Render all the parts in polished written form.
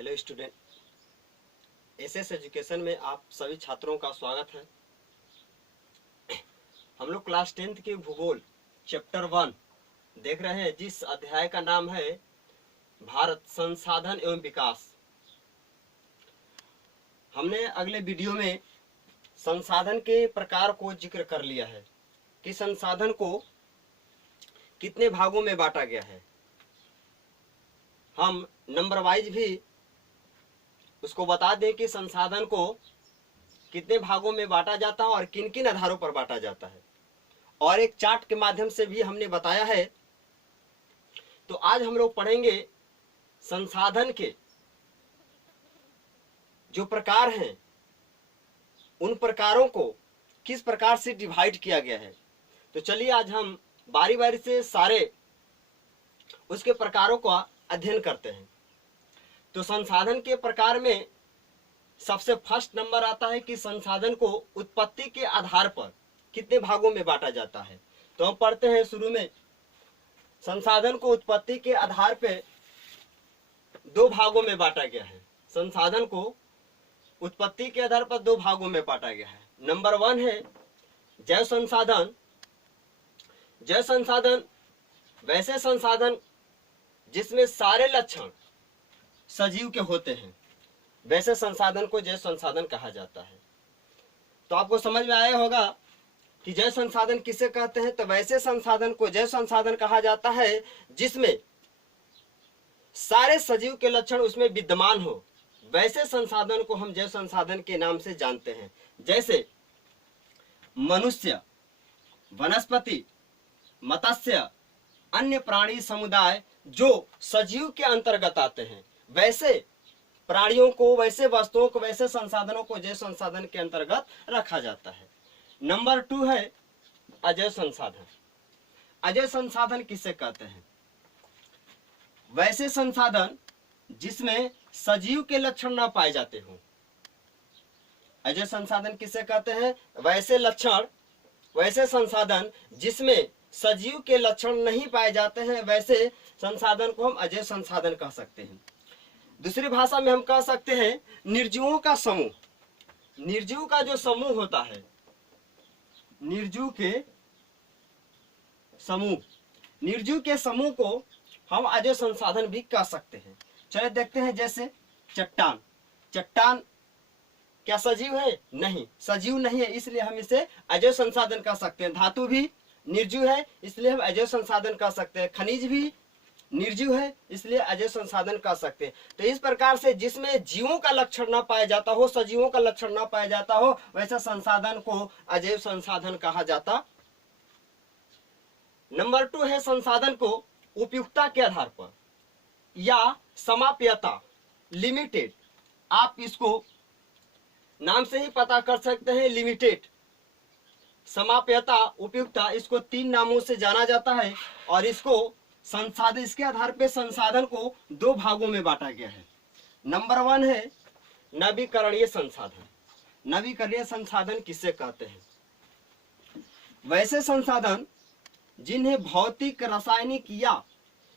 Hello student, SS education में आप सभी छात्रों का स्वागत है। हम लोग क्लास 10th के भूगोल चैप्टर 1 देख रहे हैं, जिस अध्याय का नाम है भारत संसाधन एवं विकास। हमने अगले वीडियो में संसाधन के प्रकार को जिक्र कर लिया है कि संसाधन को कितने भागों में बांटा गया है। हम नंबर वाइज भी उसको बता दें कि संसाधन को कितने भागों में बांटा जाता है और किन किन आधारों पर बांटा जाता है, और एक चार्ट के माध्यम से भी हमने बताया है। तो आज हम लोग पढ़ेंगे संसाधन के जो प्रकार हैं, उन प्रकारों को किस प्रकार से डिवाइड किया गया है। तो चलिए आज हम बारी बारी से सारे उसके प्रकारों का अध्ययन करते हैं। तो संसाधन के प्रकार में सबसे फर्स्ट नंबर आता है कि संसाधन को उत्पत्ति के आधार पर कितने भागों में बांटा जाता है। तो हम पढ़ते हैं शुरू में, संसाधन को उत्पत्ति के आधार पर दो भागों में बांटा गया है। संसाधन को उत्पत्ति के आधार पर दो भागों में बांटा गया है। नंबर 1 है जैव संसाधन। जैव संसाधन वैसे संसाधन जिसमें सारे लक्षण सजीव के होते हैं, वैसे संसाधन को जैव संसाधन कहा जाता है। तो आपको समझ में आया होगा कि जैव संसाधन किसे कहते हैं। तो वैसे संसाधन को जैव संसाधन कहा जाता है जिसमें सारे सजीव के लक्षण उसमें विद्यमान हो, वैसे संसाधन को हम जैव संसाधन के नाम से जानते हैं। जैसे मनुष्य, वनस्पति, मत्स्य, अन्य प्राणी समुदाय जो सजीव के अंतर्गत आते हैं, वैसे प्राणियों को, वैसे वस्तुओं को, वैसे संसाधनों को जैव संसाधन के अंतर्गत रखा जाता है। नंबर 2 है अजैव संसाधन। अजैव संसाधन किसे कहते हैं? वैसे संसाधन जिसमें सजीव के लक्षण न पाए जाते हों। अजैव संसाधन किसे कहते हैं? वैसे लक्षण, वैसे संसाधन जिसमें सजीव के लक्षण नहीं पाए जाते हैं, वैसे संसाधन को हम अजैव संसाधन कह सकते हैं। दूसरी भाषा में हम कह सकते हैं निर्जीवों का समूह। निर्जीव का जो समूह होता है, निर्जीव के समूह, निर्जीव के समूह को हम अजैव संसाधन भी कह सकते हैं। चलिए देखते हैं। जैसे चट्टान। चट्टान क्या सजीव है? नहीं, सजीव नहीं है, इसलिए हम इसे अजैव संसाधन कह सकते हैं। धातु भी निर्जीव है, इसलिए हम अजैव संसाधन कह सकते हैं। खनिज भी निर्जीव है, इसलिए अजैव संसाधन कह सकते हैं। तो इस प्रकार से जिसमें जीवों का लक्षण न पाया जाता हो, सजीवों का लक्षण न पाया जाता हो, वैसे संसाधन को अजैव संसाधन कहा जाता। नंबर 2 है संसाधन को उपयुक्तता के आधार पर या समाप्यता, लिमिटेड। आप इसको नाम से ही पता कर सकते हैं, लिमिटेड, समाप्यता, उपयुक्तता। इसको 3 नामों से जाना जाता है और इसको संसाधन, इसके आधार पर संसाधन को 2 भागों में बांटा गया है। नंबर 1 है नवीकरणीय संसाधन। नवीकरणीय संसाधन किसे कहते हैं? वैसे संसाधन जिन्हें भौतिक, रासायनिक या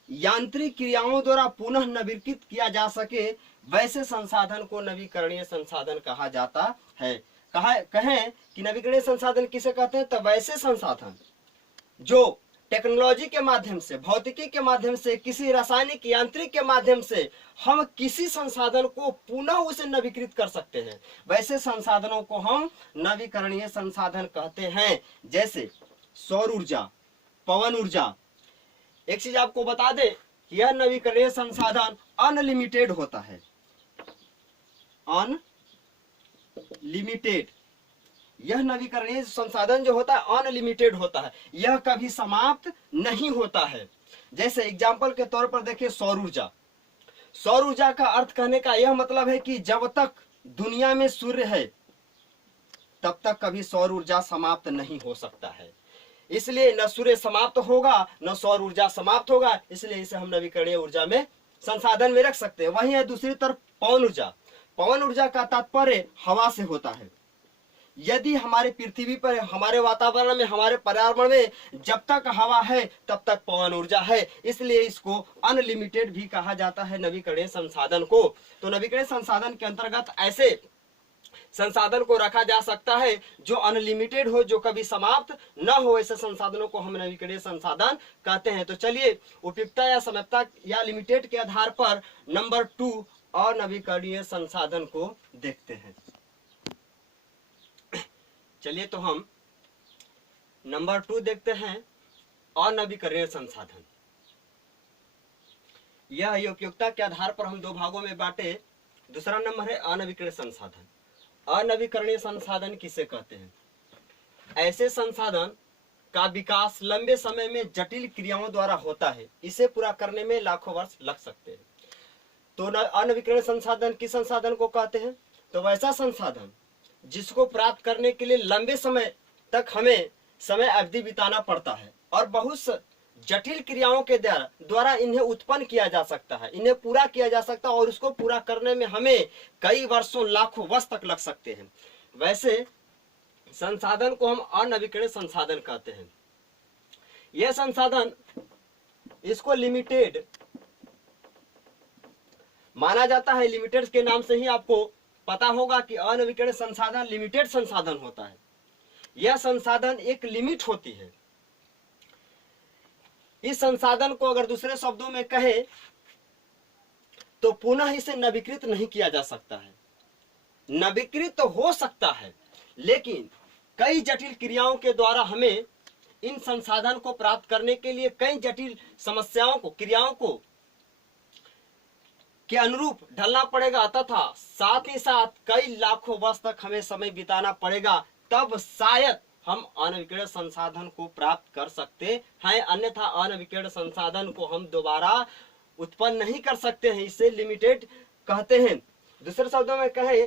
यांत्रिक क्रियाओं द्वारा पुनः नवीकृत किया जा सके, वैसे संसाधन को नवीकरणीय संसाधन कहा जाता है। कहें कि नवीकरणीय संसाधन किसे कहते हैं? तो वैसे संसाधन जो टेक्नोलॉजी के माध्यम से, भौतिकी के माध्यम से, किसी रासायनिक, यांत्रिक के माध्यम से हम किसी संसाधन को पुनः उसे नवीकृत कर सकते हैं, वैसे संसाधनों को हम नवीकरणीय संसाधन कहते हैं। जैसे सौर ऊर्जा, पवन ऊर्जा। एक चीज आपको बता दें, यह नवीकरणीय संसाधन अनलिमिटेड होता है। अनलिमिटेड, यह नवीकरणीय संसाधन जो होता है अनलिमिटेड होता है, यह कभी समाप्त नहीं होता है। जैसे एग्जाम्पल के तौर पर देखिए सौर ऊर्जा। सौर ऊर्जा का अर्थ कहने का यह मतलब है कि जब तक दुनिया में सूर्य है तब तक कभी सौर ऊर्जा समाप्त नहीं हो सकता है। इसलिए न सूर्य समाप्त होगा, न सौर ऊर्जा समाप्त होगा, इसलिए इसे हम नवीकरणीय ऊर्जा में, संसाधन में रख सकते हैं। वहीं है दूसरी तरफ पवन ऊर्जा। पवन ऊर्जा का तात्पर्य हवा से होता है। यदि हमारे पृथ्वी पर, हमारे वातावरण में, हमारे पर्यावरण में जब तक हवा है तब तक पवन ऊर्जा है, इसलिए इसको अनलिमिटेड भी कहा जाता है नवीकरणीय संसाधन को। तो नवीकरणीय संसाधन के अंतर्गत ऐसे संसाधन को रखा जा सकता है जो अनलिमिटेड हो, जो कभी समाप्त न हो, ऐसे संसाधनों को हम नवीकरणीय संसाधन कहते हैं। तो चलिए उपयुक्तता या समाप्तता या लिमिटेड के आधार पर नंबर 2 अनवीकरणीय संसाधन को देखते हैं। चलिए तो हम नंबर 2 देखते हैं, अनवीकरणीय संसाधन। यह उपयुक्तता के आधार पर हम 2 भागों में बांटे। दूसरा नंबर है अनवीकरणीय संसाधन। अनवीकरणीय संसाधन किसे कहते हैं? ऐसे संसाधन का विकास लंबे समय में जटिल क्रियाओं द्वारा होता है, इसे पूरा करने में लाखों वर्ष लग सकते हैं। तो अनवीकरणीय संसाधन किस संसाधन को कहते हैं? तो वैसा संसाधन जिसको प्राप्त करने के लिए लंबे समय तक हमें समय अवधि बिताना पड़ता है और बहुत जटिल क्रियाओं के द्वारा इन्हें उत्पन्न किया जा सकता है, इन्हें पूरा किया जा सकता है और उसको पूरा करने में हमें कई वर्षों, लाखों वर्ष तक लग सकते हैं। वैसे संसाधन को हम अनवीकरणीय संसाधन कहते हैं। यह संसाधन, इसको लिमिटेड माना जाता है। लिमिटेड के नाम से ही आपको पता होगा कि अनवीकरणीय संसाधन लिमिटेड संसाधन होता है। यह संसाधन एक लिमिट होती है। इस संसाधन को अगर दूसरे शब्दों में कहे तो पुनः इसे नवीकृत नहीं किया जा सकता है। नवीकृत तो हो सकता है, लेकिन कई जटिल क्रियाओं के द्वारा हमें इन संसाधन को प्राप्त करने के लिए कई जटिल समस्याओं को, क्रियाओं को के अनुरूप ढलना पड़ेगा तथा साथ ही साथ कई लाखों वर्ष तक हमें समय बिताना पड़ेगा, तब शायद हम अनवीकरणीय संसाधन को प्राप्त कर सकते हैं। अन्यथा अनवीकरणीय संसाधन को हम दोबारा उत्पन्न नहीं कर सकते हैं, इसे लिमिटेड कहते हैं। दूसरे शब्दों में कहे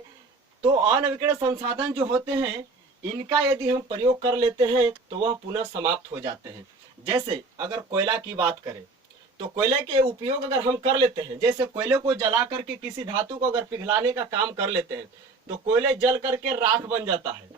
तो अनवीकरणीय संसाधन जो होते हैं, इनका यदि हम प्रयोग कर लेते हैं तो वह पुनः समाप्त हो जाते हैं। जैसे अगर कोयला की बात करें तो कोयले के उपयोग अगर हम कर लेते हैं, जैसे कोयले को जला करके किसी धातु को अगर पिघलाने का काम कर लेते हैं तो कोयले जल करके राख बन जाता है।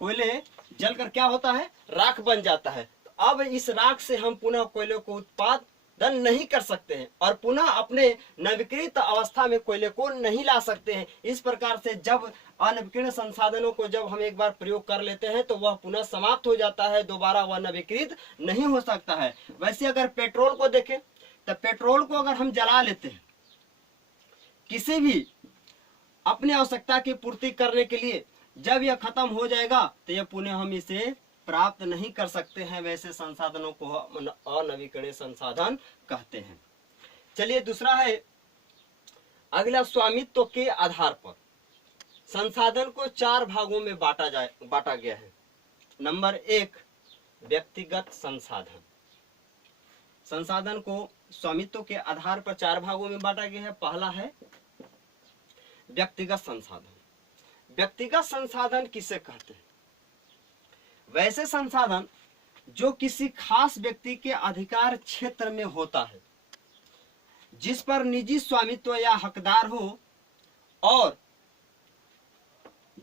कोयले जलकर क्या होता है? राख बन जाता है। तो अब इस राख से हम पुनः कोयले को उत्पादन नहीं कर सकते हैं और पुनः अपने नवीकृत अवस्था में कोयले को नहीं ला सकते हैं। इस प्रकार से जब अनवीकरणीय संसाधनों को जब हम एक बार प्रयोग कर लेते हैं तो वह पुनः समाप्त हो जाता है, दोबारा वह नवीकृत नहीं हो सकता है। वैसे अगर पेट्रोल को देखें तो पेट्रोल को अगर हम जला लेते हैं किसी भी अपनी आवश्यकता की पूर्ति करने के लिए, जब यह खत्म हो जाएगा तो यह पुनः हम इसे प्राप्त नहीं कर सकते हैं। वैसे संसाधनों को अनवीकरणीय संसाधन कहते हैं। चलिए दूसरा है अगला, स्वामित्व के आधार पर संसाधन को 4 भागों में बांटा गया है। नंबर 1, व्यक्तिगत संसाधन। संसाधन को स्वामित्व के आधार पर 4 भागों में बांटा गया है। पहला है व्यक्तिगत संसाधन। व्यक्तिगत संसाधन किसे कहते हैं? वैसे संसाधन जो किसी खास व्यक्ति के अधिकार क्षेत्र में होता है, जिस पर निजी स्वामित्व या हकदार हो और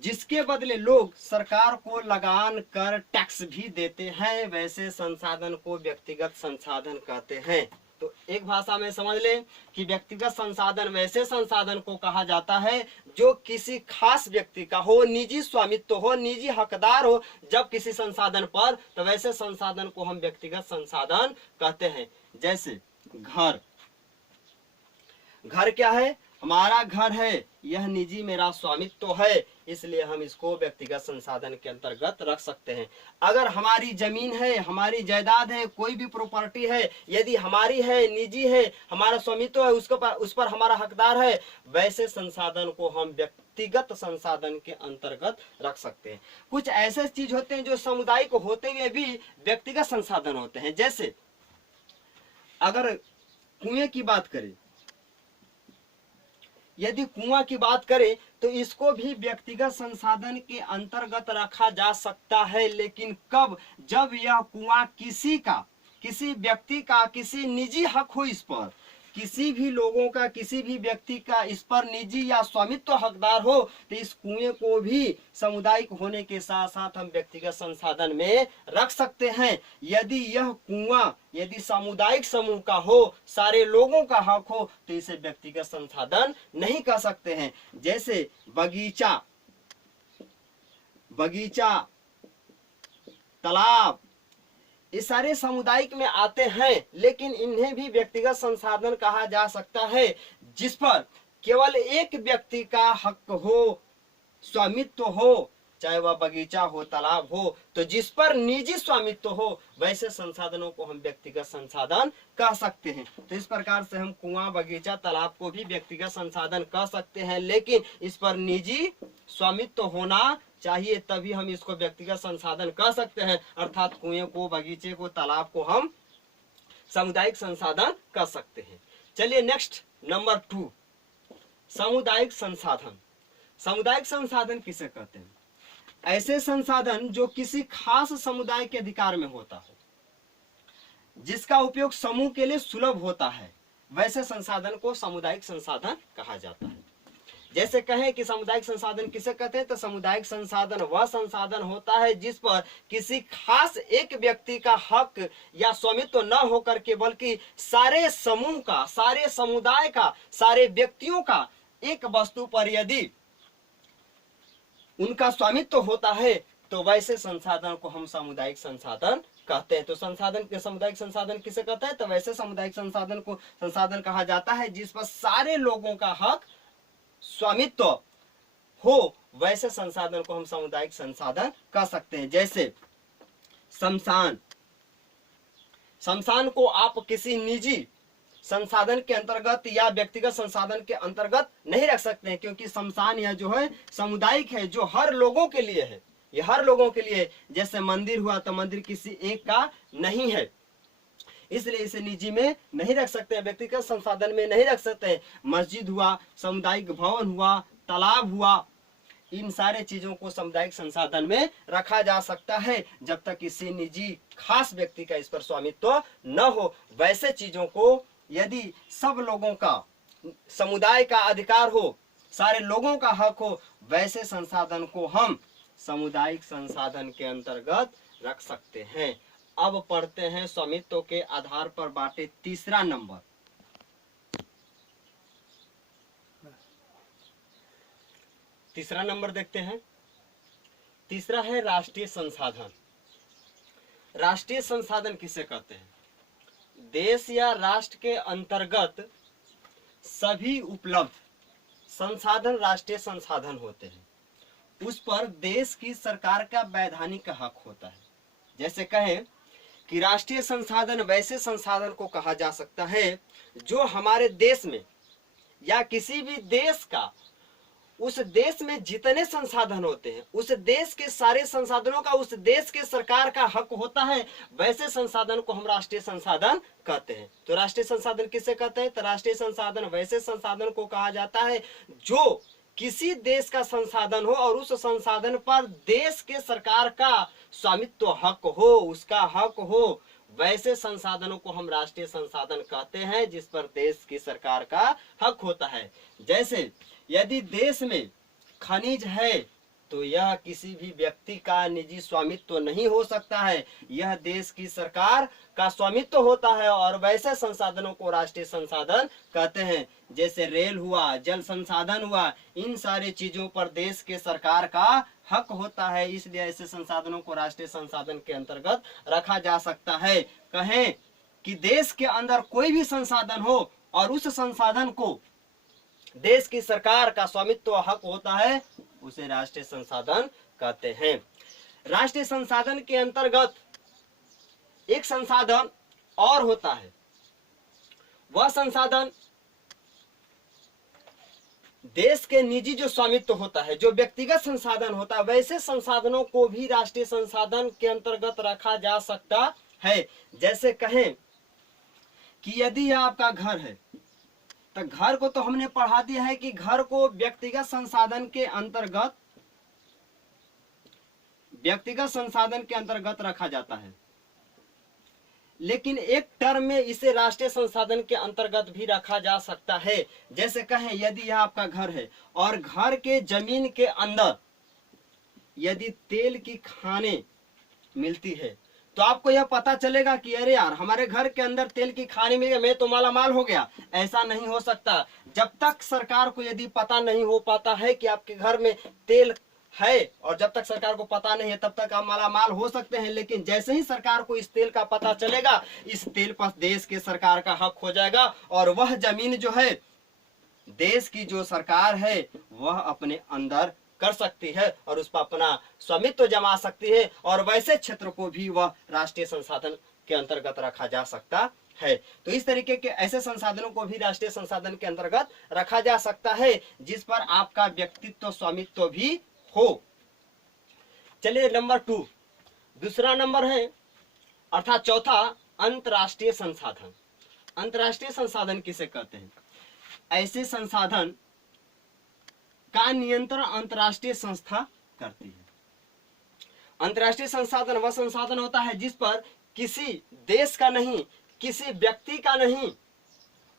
जिसके बदले लोग सरकार को लगान कर टैक्स भी देते हैं, वैसे संसाधन को व्यक्तिगत संसाधन कहते हैं। तो एक भाषा में समझ लें कि व्यक्तिगत संसाधन वैसे संसाधन को कहा जाता है जो किसी खास व्यक्ति का हो, निजी स्वामित्व हो, निजी हकदार हो जब किसी संसाधन पर, तो वैसे संसाधन को हम व्यक्तिगत संसाधन कहते हैं। जैसे घर। घर क्या है? हमारा घर है, यह निजी मेरा स्वामित्व है, इसलिए हम इसको व्यक्तिगत संसाधन के अंतर्गत रख सकते हैं। अगर हमारी जमीन है, हमारी जायदाद है, कोई भी प्रॉपर्टी है, यदि हमारी है, निजी है, हमारा स्वामित्व है, उस पर हमारा हकदार है, वैसे संसाधन को हम व्यक्तिगत संसाधन के अंतर्गत रख सकते हैं। कुछ ऐसे चीज होते हैं जो सामुदायिक होते हुए भी व्यक्तिगत संसाधन होते हैं। जैसे अगर कुएं की बात करें, यदि कुआं की बात करें तो इसको भी व्यक्तिगत संसाधन के अंतर्गत रखा जा सकता है, लेकिन कब? जब यह कुआं किसी व्यक्ति का किसी निजी हक हो इस पर, किसी भी लोगों का, किसी भी व्यक्ति का इस पर निजी या स्वामित्व हकदार हो तो इस कुएं को भी सामुदायिक होने के साथ साथ हम व्यक्तिगत संसाधन में रख सकते हैं। यदि यह कुआं यदि सामुदायिक समूह का हो, सारे लोगों का हक हो, तो इसे व्यक्तिगत संसाधन नहीं कह सकते हैं। जैसे बगीचा, तालाब, ये सारे सामुदायिक में आते हैं, लेकिन इन्हें भी व्यक्तिगत संसाधन कहा जा सकता है जिस पर केवल एक व्यक्ति का हक हो, स्वामित्व हो, चाहे वह बगीचा हो, तालाब हो, तो जिस पर निजी स्वामित्व हो वैसे संसाधनों को हम व्यक्तिगत संसाधन कह सकते हैं। तो इस प्रकार से हम कुआं, बगीचा, तालाब को भी व्यक्तिगत संसाधन कह सकते हैं, लेकिन इस पर निजी स्वामित्व होना चाहिए तभी हम इसको व्यक्तिगत संसाधन कह सकते हैं। अर्थात कुएं को, बगीचे को, तालाब को हम सामुदायिक संसाधन कह सकते हैं। चलिए नेक्स्ट नंबर 2, सामुदायिक संसाधन। सामुदायिक संसाधन किसे कहते हैं? ऐसे संसाधन जो किसी खास समुदाय के अधिकार में होता हो, जिसका उपयोग समूह के लिए सुलभ होता है, वैसे संसाधन को सामुदायिक संसाधन कहा जाता है। जैसे कहें कि सामुदायिक संसाधन किसे कहते हैं, तो सामुदायिक संसाधन वह संसाधन होता है जिस पर किसी खास एक व्यक्ति का हक या स्वामित्व न होकर के बल्कि सारे समूह का, सारे समुदाय का, सारे व्यक्तियों का एक वस्तु पर यदि उनका स्वामित्व होता है तो वैसे संसाधन को हम सामुदायिक संसाधन कहते हैं। तो सामुदायिक संसाधन किसे कहते हैं? तो वैसे सामुदायिक संसाधन को संसाधन कहा जाता है जिस पर सारे लोगों का हक, स्वामित्व हो, वैसे संसाधन को हम सामुदायिक संसाधन कह सकते हैं। जैसे शमशान को आप किसी निजी संसाधन के अंतर्गत या व्यक्तिगत संसाधन के अंतर्गत नहीं रख सकते हैं, क्योंकि शमशान यह जो है सामुदायिक है, जो हर लोगों के लिए है, ये हर लोगों के लिए। जैसे मंदिर हुआ तो मंदिर किसी एक का नहीं है, इसलिए इसे निजी में नहीं रख सकते हैं, व्यक्तिगत संसाधन में नहीं रख सकते हैं। मस्जिद हुआ, सामुदायिक भवन हुआ, तालाब हुआ, इन सारे चीजों को सामुदायिक संसाधन में रखा जा सकता है जब तक किसी निजी खास व्यक्ति का इस पर स्वामित्व न हो। वैसे चीजों को यदि सब लोगों का, समुदाय का अधिकार हो, सारे लोगों का हक हो, वैसे संसाधन को हम सामुदायिक संसाधन के अंतर्गत रख सकते हैं। अब पढ़ते हैं स्वामित्व के आधार पर बांटे तीसरा नंबर। तीसरा नंबर देखते हैं। तीसरा है राष्ट्रीय संसाधन। राष्ट्रीय संसाधन किसे कहते हैं? देश या राष्ट्र के अंतर्गत सभी उपलब्ध संसाधन राष्ट्रीय संसाधन होते हैं, उस पर देश की सरकार का वैधानिक हक होता है। जैसे कहें कि राष्ट्रीय संसाधन वैसे संसाधन को कहा जा सकता है जो हमारे देश में या किसी भी देश का, उस देश में जितने संसाधन होते हैं, उस देश के सारे संसाधनों का उस देश के सरकार का हक होता है, वैसे संसाधन को हम राष्ट्रीय संसाधन कहते हैं। तो राष्ट्रीय संसाधन किसे कहते हैं? तो राष्ट्रीय संसाधन वैसे संसाधन को कहा जाता है जो किसी देश का संसाधन हो और उस संसाधन पर देश के सरकार का स्वामित्व हक हो, उसका हक हो, वैसे संसाधनों को हम राष्ट्रीय संसाधन कहते हैं जिस पर देश की सरकार का हक होता है। जैसे यदि देश में खनिज है तो यह किसी भी व्यक्ति का निजी स्वामित्व नहीं हो सकता है, यह देश की सरकार का स्वामित्व होता है और वैसे संसाधनों को राष्ट्रीय संसाधन कहते हैं। जैसे रेल हुआ, जल संसाधन हुआ, इन सारे चीजों पर देश के सरकार का हक होता है, इसलिए ऐसे संसाधनों को राष्ट्रीय संसाधन के अंतर्गत रखा जा सकता है। कहें कि देश के अंदर कोई भी संसाधन हो और उस संसाधन को देश की सरकार का स्वामित्व हक होता है, उसे राष्ट्रीय संसाधन कहते हैं। राष्ट्रीय संसाधन के अंतर्गत एक संसाधन और होता है, वह संसाधन देश के निजी जो स्वामित्व होता है, जो व्यक्तिगत संसाधन होता है, वैसे संसाधनों को भी राष्ट्रीय संसाधन के अंतर्गत रखा जा सकता है। जैसे कहें कि यदि आपका घर है तो घर को तो हमने पढ़ा दिया है कि घर को व्यक्तिगत संसाधन के अंतर्गत रखा जाता है, लेकिन एक टर्म में इसे राष्ट्रीय संसाधन के अंतर्गत भी रखा जा सकता है। जैसे कहें यदि यह आपका घर है और घर के जमीन के अंदर यदि तेल की खाने मिलती है तो आपको यह पता चलेगा कि अरे यार हमारे घर के अंदर तेल की खाने मिल गई, मैं तो मालामाल हो गया। ऐसा नहीं हो सकता। जब तक सरकार को यदि पता नहीं हो पाता है कि आपके घर में तेल है और जब तक सरकार को पता नहीं है तब तक आप मालामाल हो सकते हैं। लेकिन जैसे ही सरकार को इस तेल का पता चलेगा, इस तेल पर देश के सरकार का हक हो जाएगा और वह जमीन जो है देश की जो सरकार है वह अपने अंदर कर सकती है और उस पर अपना स्वामित्व जमा सकती है और वैसे क्षेत्र को भी वह राष्ट्रीय संसाधन के अंतर्गत रखा जा सकता है। तो इस तरीके के ऐसे संसाधनों को भी राष्ट्रीय संसाधन के अंतर्गत रखा जा सकता है जिस पर आपका व्यक्तित्व स्वामित्व भी हो। चलिए नंबर 2, दूसरा नंबर है अर्थात चौथा, अंतरराष्ट्रीय संसाधन। अंतरराष्ट्रीय संसाधन किसे कहते हैं? ऐसे संसाधन का नियंत्रण अंतरराष्ट्रीय संस्था करती है। अंतरराष्ट्रीय संसाधन वह संसाधन होता है जिस पर किसी देश का नहीं, किसी व्यक्ति का नहीं,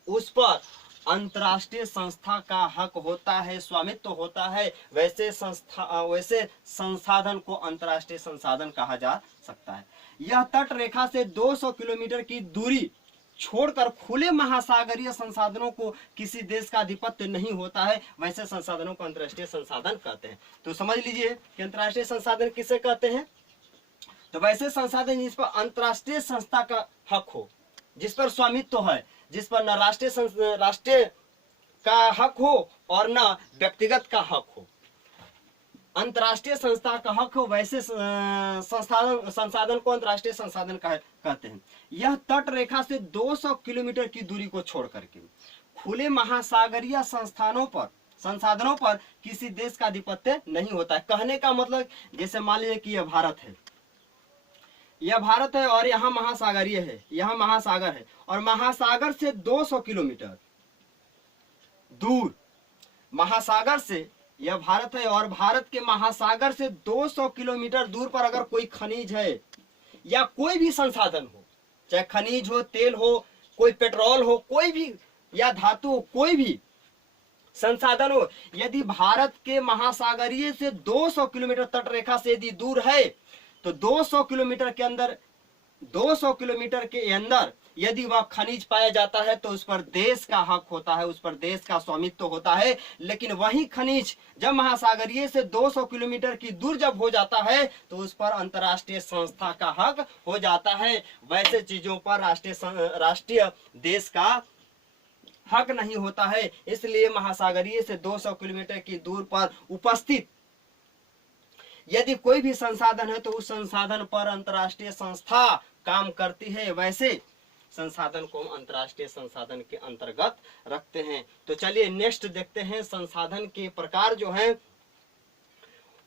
उस पर अंतरराष्ट्रीय संस्था का हक होता है, स्वामित्व होता है। वैसे संसाधन को अंतरराष्ट्रीय संसाधन कहा जा सकता है। यह तट रेखा से 200 किलोमीटर की दूरी छोड़कर खुले महासागरीय संसाधनों को किसी देश का आधिपत्य नहीं होता है, वैसे संसाधनों को अंतरराष्ट्रीय संसाधन कहते हैं। तो समझ लीजिए कि अंतरराष्ट्रीय संसाधन किसे कहते हैं। तो वैसे संसाधन जिस पर अंतरराष्ट्रीय संस्था का हक हो, जिस पर स्वामित्व है, जिस पर न राष्ट्रीय का हक हो और न व्यक्तिगत का हक हो, अंतरराष्ट्रीय संस्था का हक हो, वैसे संसाधन को अंतरराष्ट्रीय संसाधन कहते हैं। यह तट रेखा से 200 किलोमीटर की दूरी को छोड़ करके खुले महासागरीय संसाधनों पर किसी देश का आधिपत्य नहीं होता है। कहने का मतलब जैसे मान लीजिए कि यह भारत है और यहाँ महासागरीय है, यहाँ महासागर है और महासागर से 200 किलोमीटर दूर, महासागर से यह भारत है और भारत के महासागर से 200 किलोमीटर दूर पर अगर कोई खनिज है या कोई भी संसाधन हो, चाहे खनिज हो, तेल हो, कोई पेट्रोल हो, कोई भी या धातु हो, कोई भी संसाधन हो, यदि भारत के महासागरीय से 200 किलोमीटर तट रेखा से यदि दूर है तो 200 किलोमीटर के अंदर यदि वह खनिज पाया जाता है तो उस पर देश का हक होता है, उस पर देश का स्वामित्व होता है। लेकिन वही खनिज जब महासागरीय से 200 किलोमीटर की दूर जब हो जाता है तो उस पर अंतरराष्ट्रीय संस्था का हक हो जाता है। वैसे चीजों पर राष्ट्रीय देश का हक नहीं होता है। इसलिए महासागरीय से 200 किलोमीटर की दूर पर उपस्थित यदि कोई भी संसाधन है तो उस संसाधन पर अंतरराष्ट्रीय संस्था काम करती है। वैसे संसाधन को हम अंतरराष्ट्रीय संसाधन के अंतर्गत रखते हैं। तो चलिए नेक्स्ट देखते हैं संसाधन के प्रकार जो हैं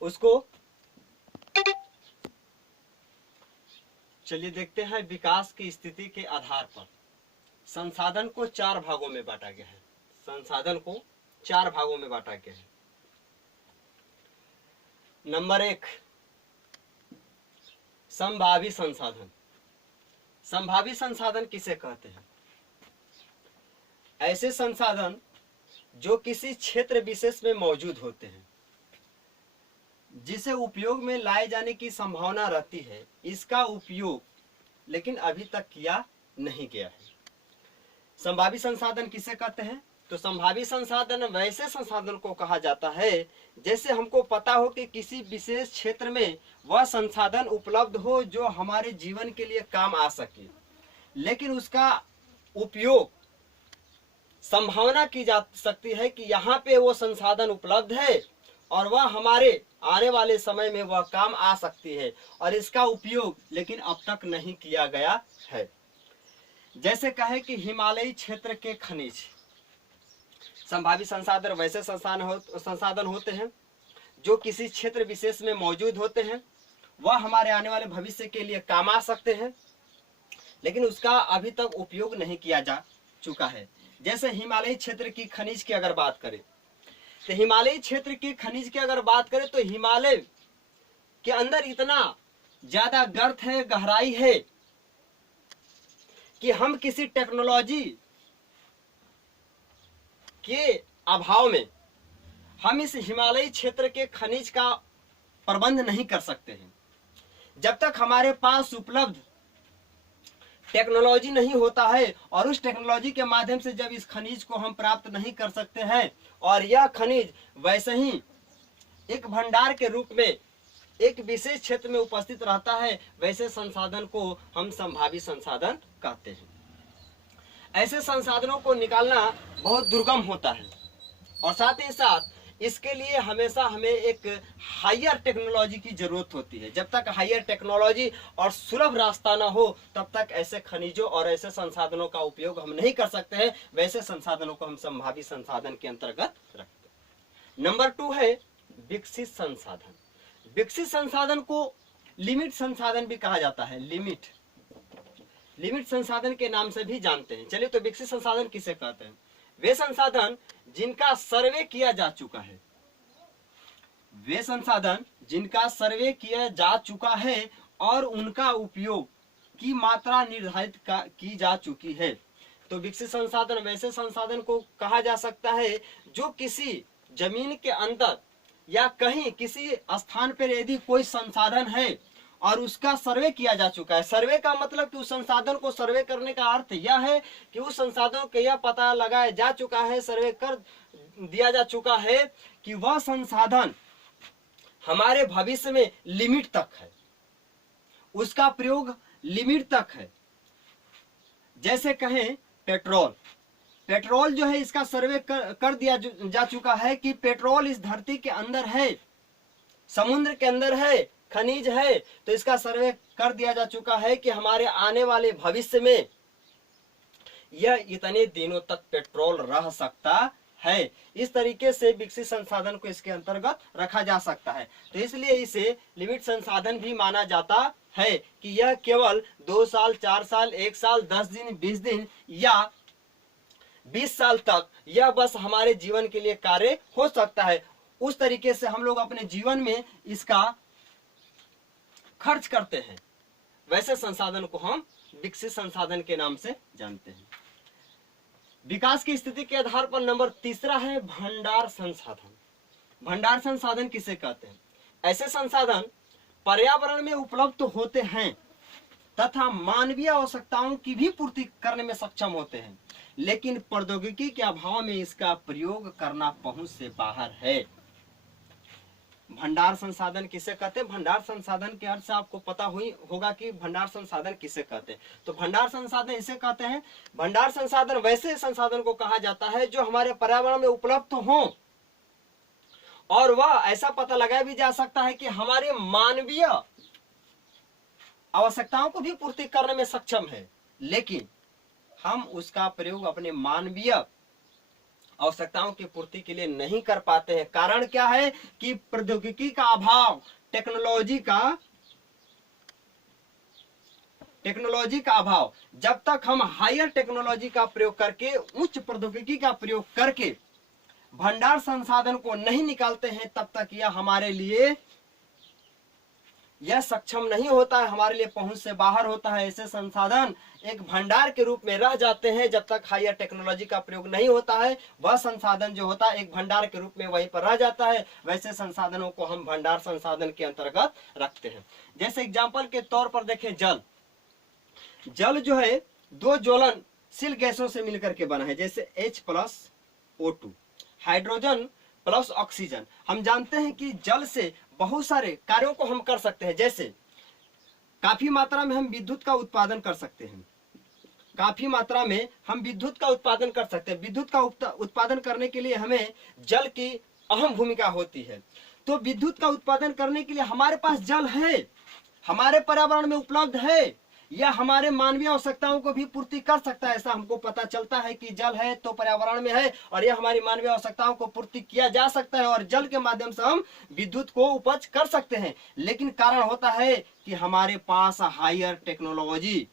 उसको। चलिए देखते हैं विकास की स्थिति के आधार पर संसाधन को 4 भागों में बांटा गया है। संसाधन को 4 भागों में बांटा गया है। नंबर 1, संभावी संसाधन। संभावी संसाधन किसे कहते हैं? ऐसे संसाधन जो किसी क्षेत्र विशेष में मौजूद होते हैं, जिसे उपयोग में लाए जाने की संभावना रहती है, इसका उपयोग लेकिन अभी तक किया नहीं गया है। संभावी संसाधन किसे कहते हैं? तो संभावी संसाधन वैसे संसाधन को कहा जाता है जैसे हमको पता हो कि किसी विशेष क्षेत्र में वह संसाधन उपलब्ध हो जो हमारे जीवन के लिए काम आ सके, लेकिन उसका उपयोग संभावना की जा सकती है कि यहाँ पे वो संसाधन उपलब्ध है और वह हमारे आने वाले समय में वह काम आ सकती है और इसका उपयोग लेकिन अब तक नहीं किया गया है। जैसे कहे कि हिमालयी क्षेत्र के खनिज संभावी संसाधन वैसे संसाधन होते हैं जो किसी क्षेत्र विशेष में मौजूद होते हैं, वह हमारे आने वाले भविष्य के लिए काम आ सकते हैं, लेकिन उसका अभी तक उपयोग नहीं किया जा चुका है। जैसे हिमालयी क्षेत्र की खनिज की अगर बात करें तो हिमालयी क्षेत्र की खनिज की अगर बात करें तो हिमालय के अंदर इतना ज्यादा गर्त है, गहराई है कि हम किसी टेक्नोलॉजी के अभाव में हम इस हिमालयी क्षेत्र के खनिज का प्रबंध नहीं कर सकते हैं। जब तक हमारे पास उपलब्ध टेक्नोलॉजी नहीं होता है और उस टेक्नोलॉजी के माध्यम से जब इस खनिज को हम प्राप्त नहीं कर सकते हैं और यह खनिज वैसे ही एक भंडार के रूप में एक विशेष क्षेत्र में उपस्थित रहता है, वैसे संसाधन को हम संभावित संसाधन कहते हैं। ऐसे संसाधनों को निकालना बहुत दुर्गम होता है और साथ ही साथ इसके लिए हमेशा हमें एक हायर टेक्नोलॉजी की जरूरत होती है। जब तक हायर टेक्नोलॉजी और सुलभ रास्ता ना हो तब तक ऐसे खनिजों और ऐसे संसाधनों का उपयोग हम नहीं कर सकते हैं। वैसे संसाधनों को हम संभावित संसाधन के अंतर्गत रखते हैं। नंबर 2 है विकसित संसाधन। विकसित संसाधन को लिमिट संसाधन भी कहा जाता है। लिमिट संसाधन के नाम से भी जानते हैं। चलिए, तो विकसित संसाधन किसे कहते हैं? वे संसाधन जिनका सर्वे किया जा चुका है, वे संसाधन जिनका सर्वे किया जा चुका है और उनका उपयोग की मात्रा निर्धारित की जा चुकी है। तो विकसित संसाधन वैसे संसाधन को कहा जा सकता है जो किसी जमीन के अंदर या कहीं किसी स्थान पर यदि कोई संसाधन है और उसका सर्वे किया जा चुका है। सर्वे का मतलब कि उस संसाधन को सर्वे करने का अर्थ यह है कि उस संसाधन को यह पता लगाया जा चुका है, सर्वे कर दिया जा चुका है कि वह संसाधन हमारे भविष्य में लिमिट तक है, उसका प्रयोग लिमिट तक है। जैसे कहें पेट्रोल जो है, इसका सर्वे कर दिया जा चुका है कि पेट्रोल इस धरती के अंदर है, समुद्र के अंदर है, खनिज है। तो इसका सर्वे कर दिया जा चुका है कि हमारे आने वाले भविष्य में यह इतने दिनों तक पेट्रोल रह सकता है। इस तरीके से विकसित संसाधन को इसके अंतर्गत रखा जा सकता है। तो इसलिए इसे लिमिट संसाधन भी माना जाता है कि यह केवल 2 साल, 4 साल, 1 साल, 10 दिन, 20 दिन या 20 साल तक यह बस हमारे जीवन के लिए कार्य हो सकता है। उस तरीके से हम लोग अपने जीवन में इसका खर्च करते हैं। वैसे संसाधन को हम विकसित संसाधन के नाम से जानते हैं। विकास की स्थिति के आधार पर नंबर 3 है भंडार संसाधन। भंडार संसाधन किसे कहते हैं? ऐसे संसाधन पर्यावरण में उपलब्ध होते हैं तथा मानवीय आवश्यकताओं की भी पूर्ति करने में सक्षम होते हैं, लेकिन प्रौद्योगिकी के अभाव में इसका प्रयोग करना पहुंच से बाहर है। भंडार संसाधन किसे कहते हैं? भंडार संसाधन के अर्थ से आपको पता होगा कि भंडार संसाधन किसे कहते हैं। तो भंडार संसाधन इसे कहते हैं, भंडार संसाधन वैसे संसाधन को कहा जाता है जो हमारे पर्यावरण में उपलब्ध हो और वह ऐसा पता लगाया भी जा सकता है कि हमारे मानवीय आवश्यकताओं को भी पूर्ति करने में सक्षम है, लेकिन हम उसका प्रयोग अपने मानवीय आवश्यकताओं की पूर्ति के लिए नहीं कर पाते हैं। कारण क्या है कि प्रौद्योगिकी का अभाव, टेक्नोलॉजी का अभाव। जब तक हम हायर टेक्नोलॉजी का प्रयोग करके, उच्च प्रौद्योगिकी का प्रयोग करके भंडार संसाधन को नहीं निकालते हैं, तब तक यह हमारे लिए यह सक्षम नहीं होता है, हमारे लिए पहुंच से बाहर होता है। ऐसे संसाधन एक भंडार के रूप में रह जाते हैं। जब तक हायर टेक्नोलॉजी का प्रयोग नहीं होता है, वह संसाधन जो होता है एक भंडार के रूप में वहीं पर रह जाता है। वैसे संसाधनों को हम भंडार संसाधन के अंतर्गत रखते हैं। जैसे एग्जाम्पल के तौर पर देखें, जल जो है 2 ज्वलनशील गैसों से मिलकर के बना है, जैसे H+O2, हाइड्रोजन प्लस ऑक्सीजन। हम जानते हैं कि जल से बहुत सारे कार्यों को हम कर सकते हैं। जैसे काफी मात्रा में हम विद्युत का उत्पादन कर सकते हैं। काफी मात्रा में हम विद्युत का उत्पादन कर सकते हैं। विद्युत का उत्पादन करने के लिए हमें जल की अहम भूमिका होती है। तो विद्युत का उत्पादन करने के लिए हमारे पास जल है, हमारे पर्यावरण में उपलब्ध है, यह हमारे मानवीय आवश्यकताओं को भी पूर्ति कर सकता है। ऐसा हमको पता चलता है कि जल है तो पर्यावरण में है और यह हमारी मानवीय आवश्यकताओं को पूर्ति किया जा सकता है और जल के माध्यम से हम विद्युत को उपज कर सकते हैं। लेकिन कारण होता है कि हमारे पास हायर टेक्नोलॉजी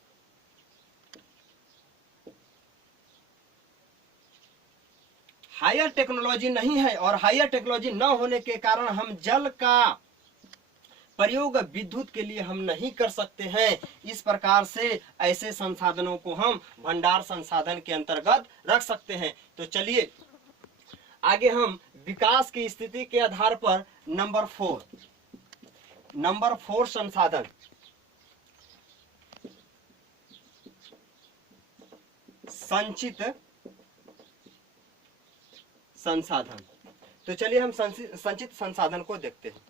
नहीं है और हायर टेक्नोलॉजी न होने के कारण हम जल का प्रयोग विद्युत के लिए हम नहीं कर सकते हैं। इस प्रकार से ऐसे संसाधनों को हम भंडार संसाधन के अंतर्गत रख सकते हैं। तो चलिए आगे हम विकास की स्थिति के आधार पर नंबर 4 संसाधन, संचित संसाधन। तो चलिए हम संचित संसाधन को देखते हैं।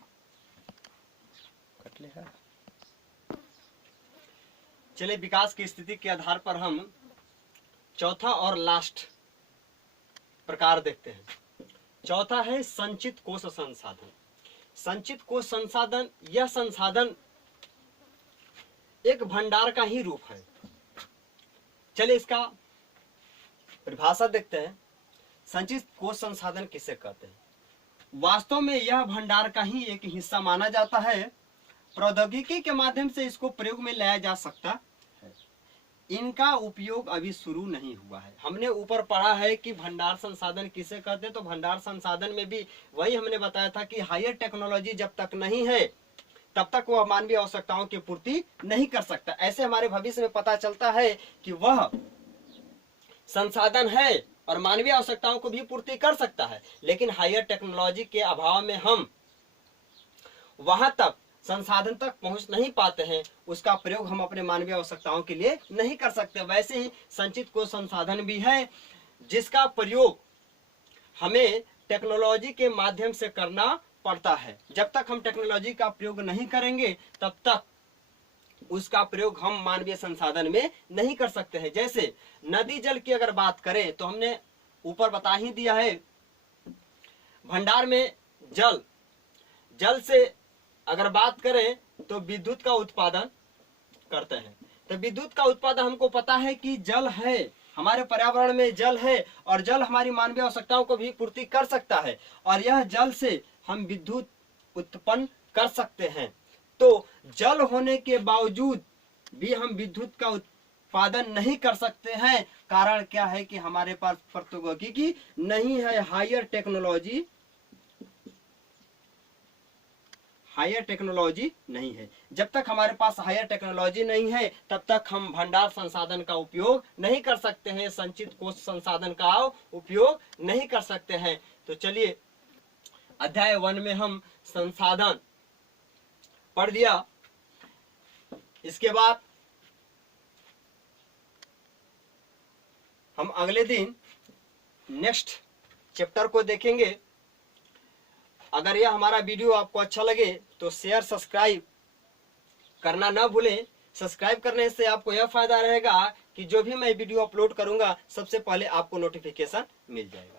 चलिए विकास की स्थिति के आधार पर हम चौथा और लास्ट प्रकार देखते हैं। चौथा है संचित कोश संसाधन। संचित कोश संसाधन, यह संसाधन एक भंडार का ही रूप है। चलिए इसका परिभाषा देखते हैं। संचित कोश संसाधन किसे कहते हैं? वास्तव में यह भंडार का ही एक हिस्सा माना जाता है। प्रौद्योगिकी के माध्यम से इसको प्रयोग में लाया जा सकता है। इनका उपयोग अभी शुरू नहीं हुआ है। हमने ऊपर पढ़ा है कि भंडार संसाधन किसे कहते हैं, तो भंडार संसाधन में भी वही हमने बताया था कि हायर टेक्नोलॉजी जब तक नहीं है तब तक वह मानवीय आवश्यकताओं की पूर्ति नहीं कर सकता। ऐसे हमारे भविष्य में पता चलता है कि वह संसाधन है और मानवीय आवश्यकताओं को भी पूर्ति कर सकता है, लेकिन हायर टेक्नोलॉजी के अभाव में हम वहां तक संसाधन तक पहुंच नहीं पाते हैं। उसका प्रयोग हम अपने मानवीय आवश्यकताओं के लिए नहीं कर सकते। वैसे ही संचित कोश संसाधन भी है जिसका प्रयोग हमें टेक्नोलॉजी के माध्यम से करना पड़ता है। जब तक हम टेक्नोलॉजी का प्रयोग नहीं करेंगे तब तक उसका प्रयोग हम मानवीय संसाधन में नहीं कर सकते हैं। जैसे नदी जल की अगर बात करें तो हमने ऊपर बता ही दिया है, भंडार में जल से अगर बात करें तो विद्युत का उत्पादन करते हैं। तो विद्युत का उत्पादन हमको पता है कि जल है, हमारे पर्यावरण में जल है और जल हमारी मानवीय आवश्यकताओं को भी पूर्ति कर सकता है और यह जल से हम विद्युत उत्पन्न कर सकते हैं। तो जल होने के बावजूद भी हम विद्युत का उत्पादन नहीं कर सकते हैं। कारण क्या है कि हमारे पास प्रौद्योगिकी नहीं है, हायर टेक्नोलॉजी नहीं है। जब तक हमारे पास हायर टेक्नोलॉजी नहीं है तब तक हम भंडार संसाधन का उपयोग नहीं कर सकते हैं, संचित कोश संसाधन का उपयोग नहीं कर सकते हैं। तो चलिए अध्याय 1 में हम संसाधन पढ़ दिया। इसके बाद हम अगले दिन नेक्स्ट चैप्टर को देखेंगे। अगर यह हमारा वीडियो आपको अच्छा लगे तो शेयर सब्सक्राइब करना ना भूलें। सब्सक्राइब करने से आपको यह फायदा रहेगा कि जो भी मैं वीडियो अपलोड करूंगा सबसे पहले आपको नोटिफिकेशन मिल जाएगा।